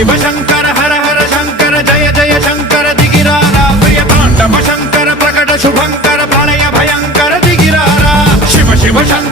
शिव शंकर हर हर शंकर जय जय शंकर दिगिरारा प्रिय तांडव शंकर प्रकट शुभंकर प्रलय भयंकर दिगिरारा शिव शिव शंकर